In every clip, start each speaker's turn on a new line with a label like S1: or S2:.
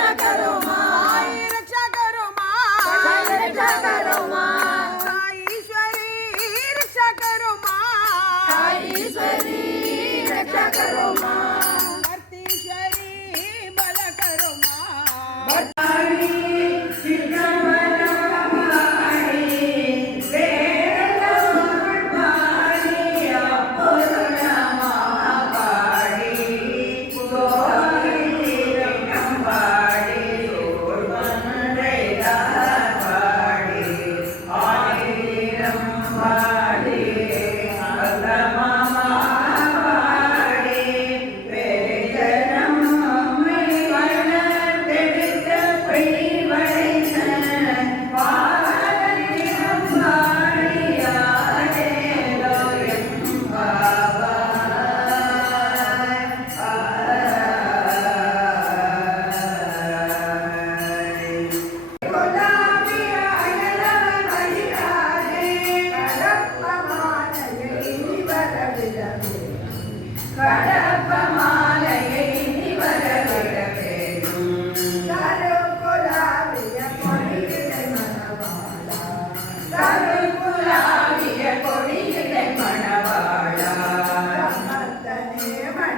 S1: रक्षा करो माँ साई रक्षा करो माँ
S2: साई रक्षा करो माँ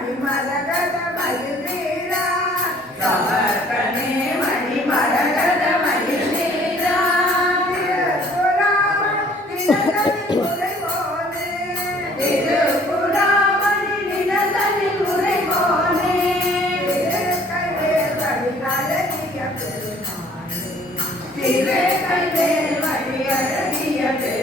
S2: மணிமரகத மயில்
S1: வீரா கணே மணிமரகத மயில்
S2: வீரா திருக்கண்டே வழியடிய பெரு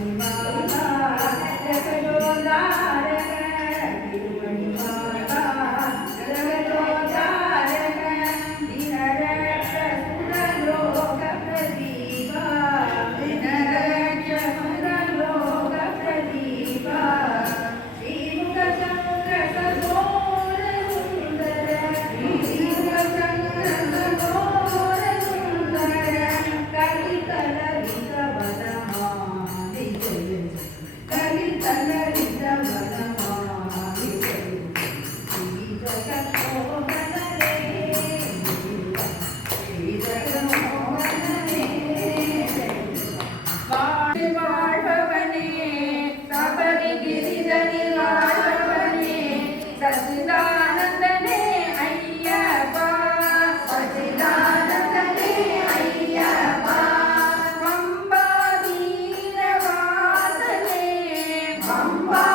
S1: Samba.